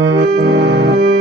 Música